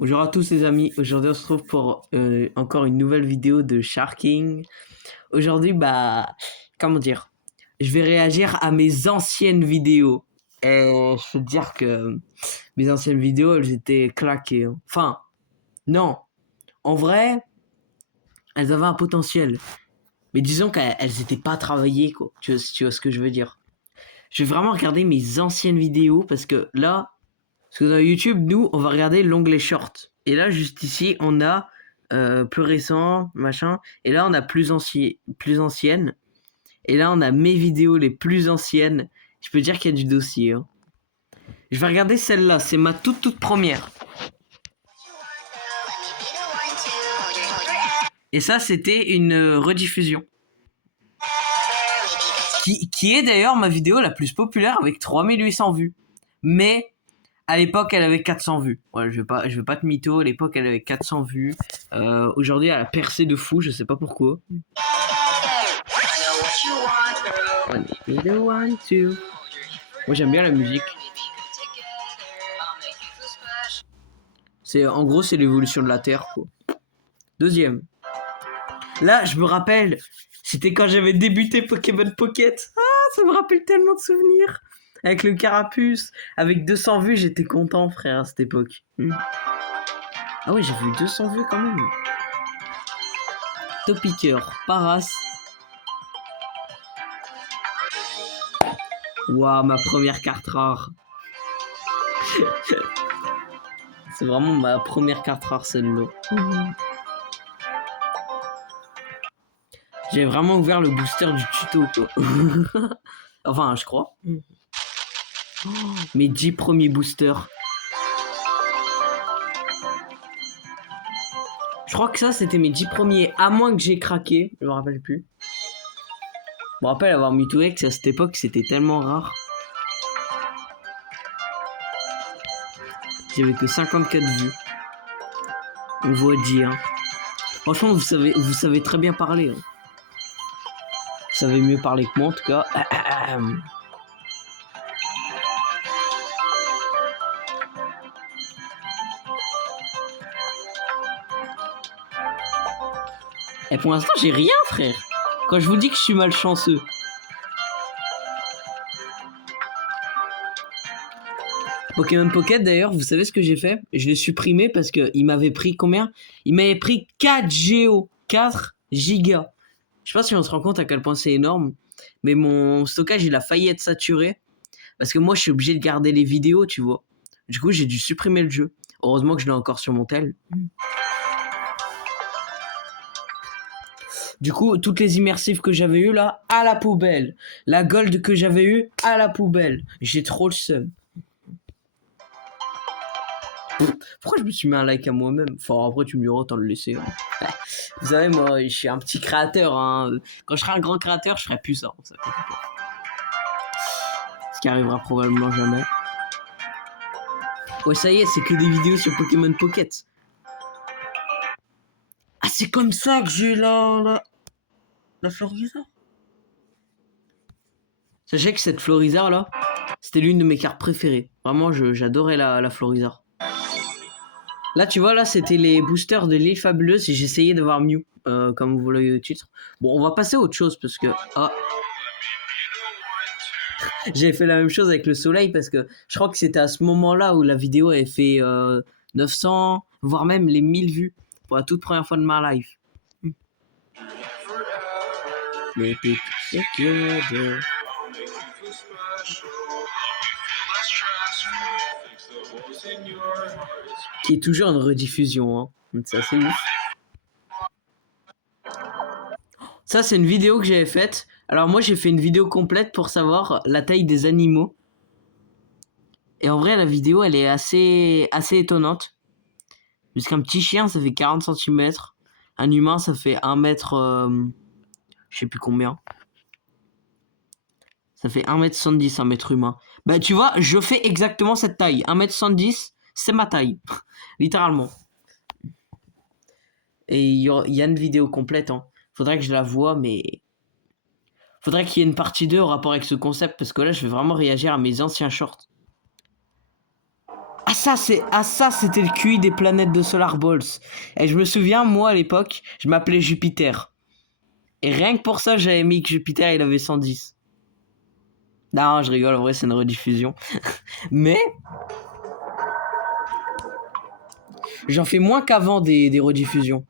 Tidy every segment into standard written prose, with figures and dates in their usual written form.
Bonjour à tous les amis, aujourd'hui on se retrouve pour encore une nouvelle vidéo de Sharking. Aujourd'hui comment dire, je vais réagir à mes anciennes vidéos. Et je peux te dire que mes anciennes vidéos elles étaient claquées, hein. Enfin, non, en vrai, elles avaient un potentiel. Mais disons qu'elles étaient pas travaillées quoi, tu vois ce que je veux dire. Je vais vraiment regarder mes anciennes vidéos parce que là, parce que dans YouTube, nous, on va regarder l'onglet short. Et là, juste ici, on a plus récent, machin. Et là, on a plus ancienne. Et là, on a mes vidéos les plus anciennes. Je peux dire qu'il y a du dossier, hein. Je vais regarder celle-là. C'est ma toute première. Et ça, c'était une rediffusion. Qui est d'ailleurs ma vidéo la plus populaire avec 3800 vues. Mais à l'époque, elle avait 400 vues. Ouais, je vais pas te mytho. À l'époque, elle avait 400 vues. Aujourd'hui, elle a percé de fou. Je sais pas pourquoi. Moi, j'aime bien la musique. En gros, c'est l'évolution de la Terre, quoi. Deuxième. Là, je me rappelle, c'était quand j'avais débuté Pokémon Pocket. Ah, ça me rappelle tellement de souvenirs. Avec le carapuce, avec 200 vues, j'étais content, frère, à cette époque. Ah oui, j'ai vu 200 vues quand même. Topiqueur, Paras. Waouh, ma première carte rare. C'est vraiment ma première carte rare, celle-là. J'ai vraiment ouvert le booster du tuto, quoi. Enfin, je crois. Mes 10 premiers boosters. Je crois que ça, c'était mes 10 premiers, à moins que j'ai craqué. Je me rappelle plus. Je me rappelle avoir Mutoex à cette époque, c'était tellement rare. J'avais que 54 vues. On voit dire. Franchement, vous savez très bien parler, hein. Vous savez mieux parler que moi, en tout cas. Et pour l'instant, j'ai rien, frère. Quand je vous dis que je suis malchanceux. Pokémon Pocket, d'ailleurs, vous savez ce que j'ai fait? Je l'ai supprimé parce qu'il m'avait pris combien? Il m'avait pris 4 Go. 4 gigas. Je sais pas si on se rend compte à quel point c'est énorme. Mais mon stockage, il a failli être saturé. Parce que moi, je suis obligé de garder les vidéos, tu vois. Du coup, j'ai dû supprimer le jeu. Heureusement que je l'ai encore sur mon tel. Du coup, toutes les immersives que j'avais eues là, à la poubelle. La gold que j'avais eue, à la poubelle. J'ai trop le seum. Pourquoi je me suis mis un like à moi-même? Enfin, après, tu me diras, autant le laisser, hein. Vous savez, moi, je suis un petit créateur, hein. Quand je serai un grand créateur, je ferai plus ça. Ce qui arrivera probablement jamais. Ouais, ça y est, c'est que des vidéos sur Pokémon Pocket. Ah, c'est comme ça que j'ai la Florizarre. Sachez que cette Florizarre là, c'était l'une de mes cartes préférées. Vraiment, j'adorais la Florizarre. Là, tu vois, là, c'était les boosters de l'île fabuleuse et j'essayais de voir Mew, comme vous voyez le titre. Bon, on va passer à autre chose parce que... Ah. J'ai fait la même chose avec le soleil parce que je crois que c'était à ce moment-là où la vidéo avait fait 900, voire même les 1000 vues pour la toute première fois de ma life. Qui est toujours une rediffusion, hein. C'est assez ouf. Ça, c'est une vidéo que j'avais faite. Alors moi, j'ai fait une vidéo complète pour savoir la taille des animaux. Et en vrai, la vidéo, elle est assez étonnante. Puisqu'un petit chien, ça fait 40 cm. Un humain, ça fait 1 mètre... je sais plus combien. Ça fait 1m70, un mètre humain. Bah, tu vois, je fais exactement cette taille. 1m70, c'est ma taille. Littéralement. Et il y a une vidéo complète, hein. Faudrait que je la voie, mais... Faudrait qu'il y ait une partie 2 en rapport avec ce concept, parce que là, je vais vraiment réagir à mes anciens shorts. ça, c'était le QI des planètes de Solar Balls. Et je me souviens, moi, à l'époque, je m'appelais Jupiter. Et rien que pour ça, j'avais mis que Jupiter, il avait 110. Non, je rigole, en vrai, c'est une rediffusion. Mais j'en fais moins qu'avant des rediffusions.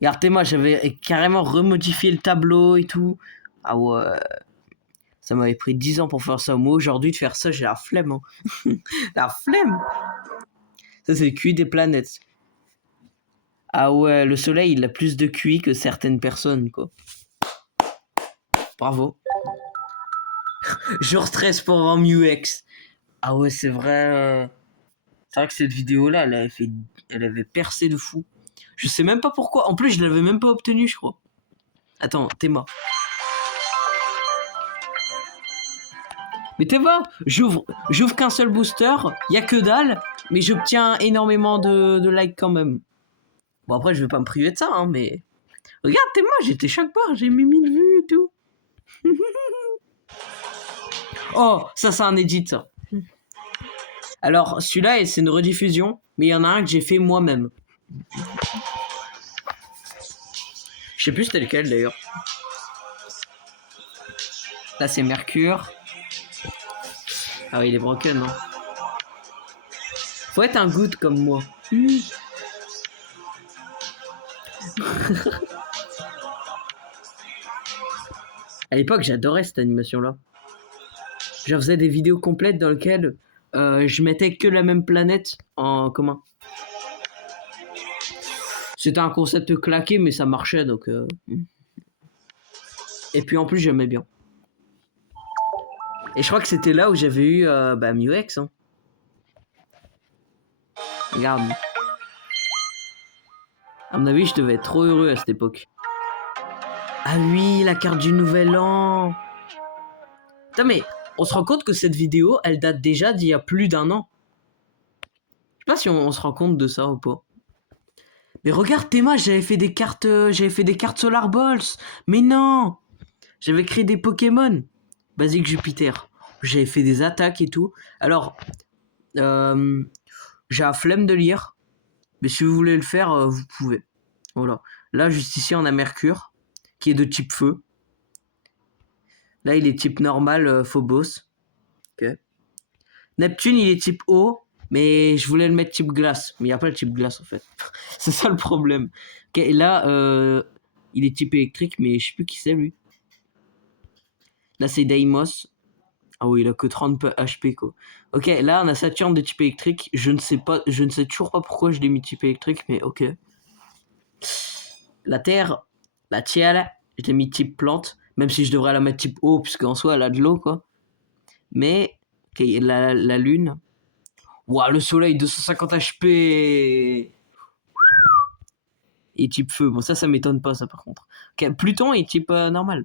Regardez-moi, j'avais carrément remodifié le tableau et tout. Ah ouais. Ça m'avait pris 10 ans pour faire ça. Moi, aujourd'hui, de faire ça, j'ai la flemme. Hein. La flemme. Ça, c'est le QI des planètes. Ah ouais, le soleil, il a plus de QI que certaines personnes, quoi. Bravo. Genre stress pour un MUX. Ah ouais, c'est vrai. C'est vrai que cette vidéo-là, elle avait percé de fou. Je sais même pas pourquoi. En plus, je l'avais même pas obtenu, je crois. Attends, Théma. Mais Théma, j'ouvre qu'un seul booster. Y a que dalle. Mais j'obtiens énormément de likes quand même. Bon, après, je vais pas me priver de ça, hein, mais... Regarde, Théma, j'étais chaque part. J'ai mis 1000 vues et tout. Oh, ça, c'est un edit, ça. Alors, celui-là, c'est une rediffusion. Mais il y en a un que j'ai fait moi-même. Je sais plus c'était lequel d'ailleurs. Là c'est Mercure. Ah oui, il est broken, non? Faut être un good comme moi. À l'époque, j'adorais cette animation-là. Je faisais des vidéos complètes dans lesquelles je mettais que la même planète en commun. C'était un concept claqué, mais ça marchait, donc... Et puis en plus, j'aimais bien. Et je crois que c'était là où j'avais eu MUX. Hein. Regarde. À mon avis, je devais être trop heureux à cette époque. Ah oui, la carte du Nouvel An. Putain, mais on se rend compte que cette vidéo, elle date déjà d'il y a plus d'1 an. Je sais pas si on se rend compte de ça ou pas. Mais regarde, Théma, j'avais fait des cartes Solar Balls. Mais non, j'avais créé des Pokémon. Basique Jupiter. J'avais fait des attaques et tout. Alors, j'ai la flemme de lire. Mais si vous voulez le faire, vous pouvez. Voilà. Là, juste ici, on a Mercure, qui est de type feu. Là, il est type normal, Phobos. Ok. Neptune, il est type eau. Mais je voulais le mettre type glace. Mais il n'y a pas le type glace, en fait. C'est ça le problème. Ok, là, il est type électrique, mais je sais plus qui c'est, lui. Là, c'est Deimos. Ah oui, il a que 30 HP, quoi. Ok, là, on a Saturne de type électrique. Je ne sais toujours pas pourquoi je l'ai mis type électrique, mais ok. La Terre, la Tiale, je l'ai mis type plante. Même si je devrais la mettre type eau, puisqu'en soi, elle a de l'eau, quoi. Mais, ok, la Lune. Ouah, le Soleil, 250 HP. Et type feu. Bon, ça m'étonne pas, ça, par contre. Ok, Pluton est type normal.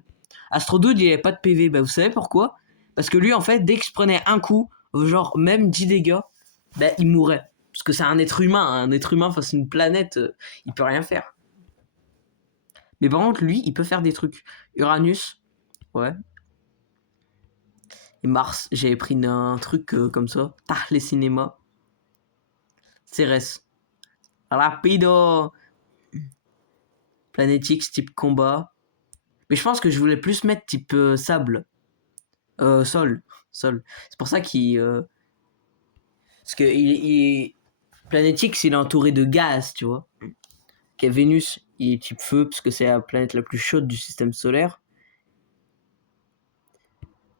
Astrodude, il avait pas de PV. Bah, vous savez pourquoi? Parce que lui, en fait, dès que je prenais un coup, genre même 10 dégâts, bah, il mourait. Parce que c'est un être humain. Un être humain face à une planète, il peut rien faire. Mais par contre, lui, il peut faire des trucs. Uranus, ouais. Et Mars, j'avais pris un truc comme ça. Les cinémas. Cérès. Rapido. Planète X, type combat. Mais je pense que je voulais plus mettre type sable. Sol. C'est pour ça qu'il... Parce que Planète X, il est entouré de gaz, tu vois. Vénus, il est type feu, parce que c'est la planète la plus chaude du système solaire.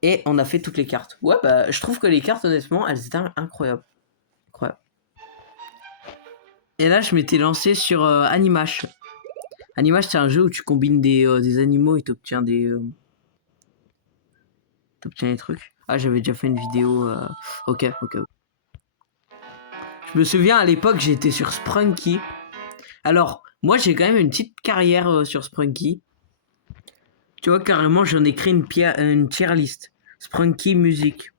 Et on a fait toutes les cartes. Ouais, bah, je trouve que les cartes, honnêtement, elles étaient incroyables. Incroyable. Et là, je m'étais lancé sur Animash. Animash, c'est un jeu où tu combines des animaux et t'obtiens des trucs. Ah, j'avais déjà fait une vidéo. Ok. Je me souviens à l'époque, j'étais sur Sprunky. Alors, moi, j'ai quand même une petite carrière sur Sprunky. Tu vois, carrément, j'en ai créé une tier list. Sprunky musique.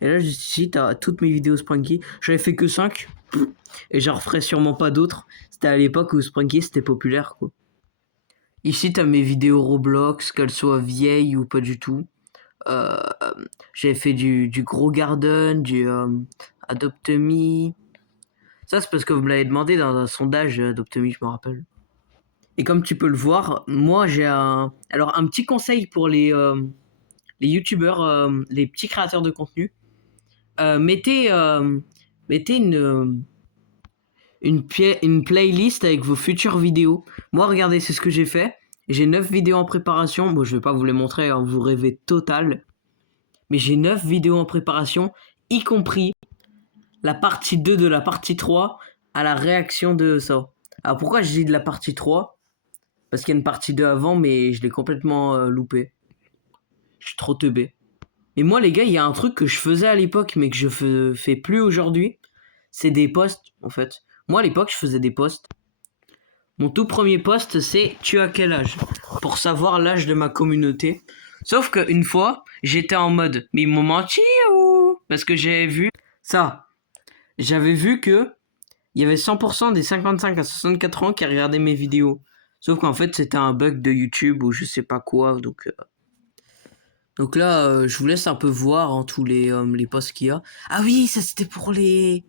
Et là, juste ici, t'as toutes mes vidéos Sprunky. J'avais fait que 5. Et j'en referai sûrement pas d'autres. C'était à l'époque où Sprunky, c'était populaire, quoi. Ici, t'as mes vidéos Roblox, qu'elles soient vieilles ou pas du tout. Euh, J'avais fait du Grow Garden, du Adopt Me. Ça, c'est parce que vous me l'avez demandé dans un sondage Adopt Me, je me rappelle. Et comme tu peux le voir, moi j'ai alors un petit conseil pour les youtubeurs, les petits créateurs de contenu. Mettez une playlist avec vos futures vidéos. Moi, regardez, c'est ce que j'ai fait. J'ai 9 vidéos en préparation. Bon, je vais pas vous les montrer, hein, vous rêvez total. Mais j'ai 9 vidéos en préparation, y compris la partie 2 de la partie 3 à la réaction de ça. Alors pourquoi je dis de la partie 3? Parce qu'il y a une partie 2 avant, mais je l'ai complètement loupé. Je suis trop teubé. Et moi, les gars, il y a un truc que je faisais à l'époque, mais que je fais plus aujourd'hui. C'est des posts, en fait. Moi, à l'époque, je faisais des posts. Mon tout premier post, c'est tu as quel âge? Pour savoir l'âge de ma communauté. Sauf qu'une fois, j'étais en mode, mais ils m'ont menti ou? Parce que j'avais vu ça. J'avais vu que il y avait 100% des 55 à 64 ans qui regardaient mes vidéos. Sauf qu'en fait, c'était un bug de YouTube ou je sais pas quoi. Donc là, je vous laisse un peu voir hein, tous les posts qu'il y a. Ah oui, ça c'était pour les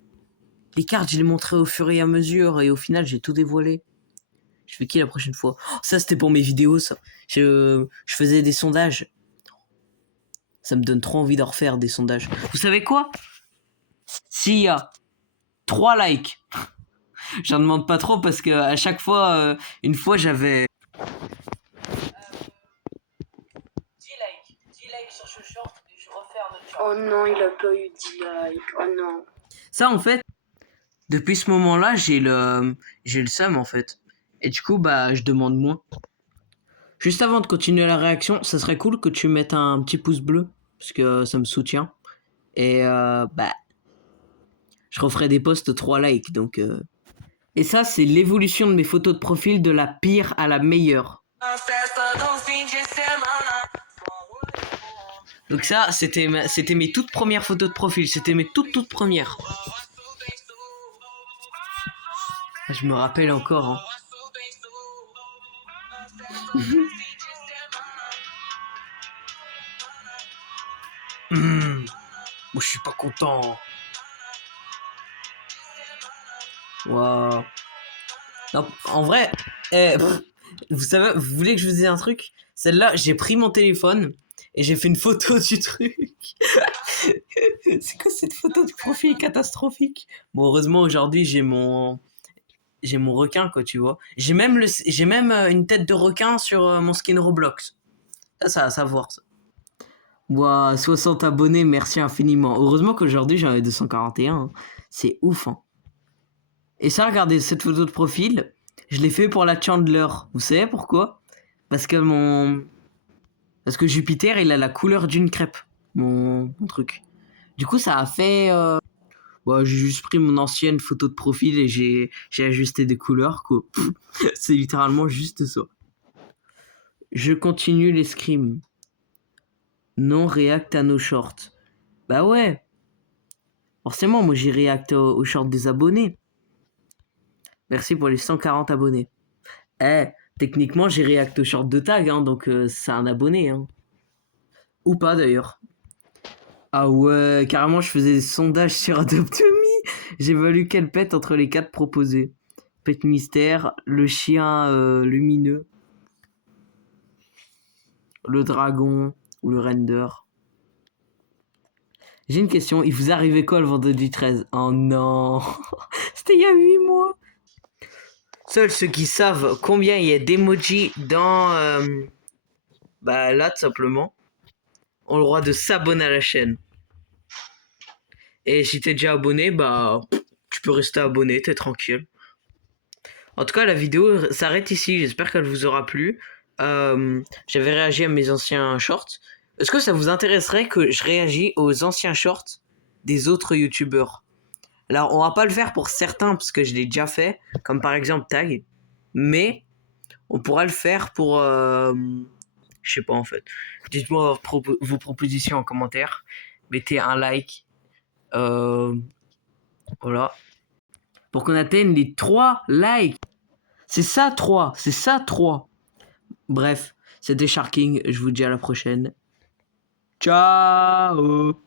cartes, je les montrais au fur et à mesure et au final, j'ai tout dévoilé. Je fais qui la prochaine fois? Oh, ça c'était pour mes vidéos, ça. Je faisais des sondages. Ça me donne trop envie d'en refaire des sondages. Vous savez quoi? S'il y a 3 likes, j'en demande pas trop parce que à chaque fois, une fois j'avais 10 likes sur ce short et je refais un autre short. Oh non, il a pas eu 10 likes. Oh non. Ça en fait, depuis ce moment-là, j'ai le seum en fait. Et du coup, bah, je demande moins. Juste avant de continuer la réaction, ça serait cool que tu mettes un petit pouce bleu parce que ça me soutient. Et bah, je referai des posts 3 likes donc. Et ça, c'est l'évolution de mes photos de profil de la pire à la meilleure. Donc ça, c'était mes toutes premières photos de profil. C'était mes toutes premières. Je me rappelle encore. Hein. Moi, je suis pas content. Waouh. Non, en vrai, vous savez, vous voulez que je vous dise un truc? Celle-là, j'ai pris mon téléphone et j'ai fait une photo du truc. C'est quoi cette photo de profil catastrophique? Bon, heureusement aujourd'hui j'ai mon requin quoi, tu vois. J'ai même une tête de requin sur mon skin Roblox. Ça va savoir ça. Ouah, 60 abonnés, merci infiniment. Heureusement qu'aujourd'hui j'en ai 241. Hein. C'est ouf. Hein. Et ça, regardez cette photo de profil. Je l'ai fait pour la Chandler. Vous savez pourquoi? Parce que Jupiter, il a la couleur d'une crêpe. Mon truc. Du coup, ça a fait... Bah, j'ai juste pris mon ancienne photo de profil et j'ai ajusté des couleurs, quoi. C'est littéralement juste ça. Je continue l'escrime. Non react à nos shorts. Bah ouais. Forcément, moi j'ai react aux shorts des abonnés. Merci pour les 140 abonnés. Techniquement, j'ai react aux shorts de tag, hein, donc c'est un abonné. Hein. Ou pas d'ailleurs. Ah ouais, carrément, je faisais des sondages sur Adopt Me. J'évalue quel pet entre les 4 proposés. Pet mystère, le chien lumineux, le dragon ou le render. J'ai une question, il vous arrivait quoi le vendredi 13? Oh non. C'était il y a 8 mois. Seuls ceux qui savent combien il y a d'emojis dans... bah là, tout simplement, ont le droit de s'abonner à la chaîne. Et si t'es déjà abonné, bah tu peux rester abonné, t'es tranquille. En tout cas, la vidéo s'arrête ici. J'espère qu'elle vous aura plu. J'avais réagi à mes anciens shorts. Est-ce que ça vous intéresserait que je réagisse aux anciens shorts des autres youtubeurs? Alors, on va pas le faire pour certains parce que je l'ai déjà fait, comme par exemple Tag. Mais on pourra le faire pour... je sais pas en fait. Dites-moi vos propositions en commentaire. Mettez un like. Voilà. Pour qu'on atteigne les 3 likes. C'est ça 3. C'est ça 3. Bref, c'était Sharking. Je vous dis à la prochaine. Ciao.